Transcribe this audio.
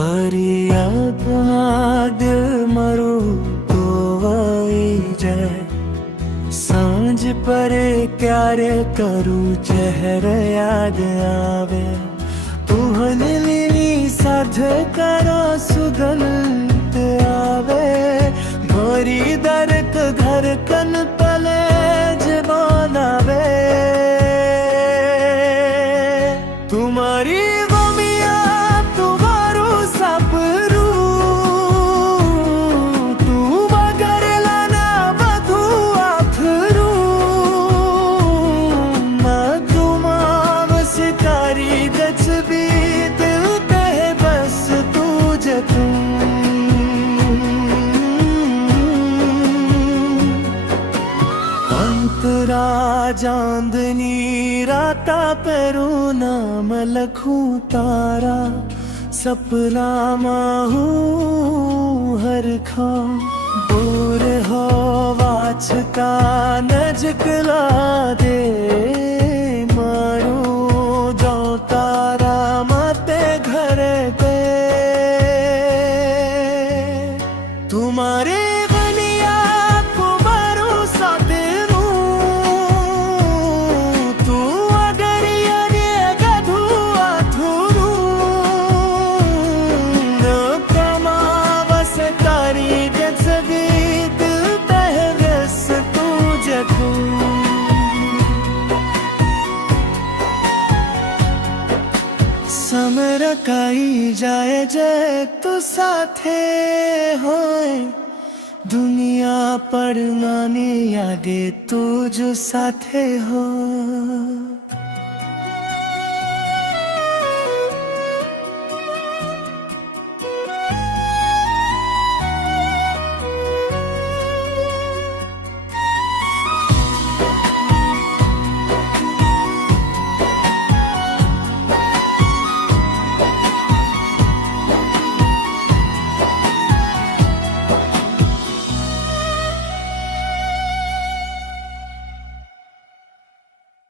ફરિયાદમાં દિલ મારું ધોવાઈ જાય। સાંજ પરે ક્યારે કરું ચહેર યાદ આવે। તું હલની સાથે કરો સુગંધ આવે। મારી દરેક ધડકન પલે જ બનાવે। તુમારી चांदनी राता पेरू नाम लखूं तारा। सपना हूँ हर खा दूर हो वाछता नजकला दे। मारू जो तारा मते घरे पे तुम्हारे समरकाई जाए जे तू साथे होए। दुनिया पर नानी आगे तू जो साथे हो।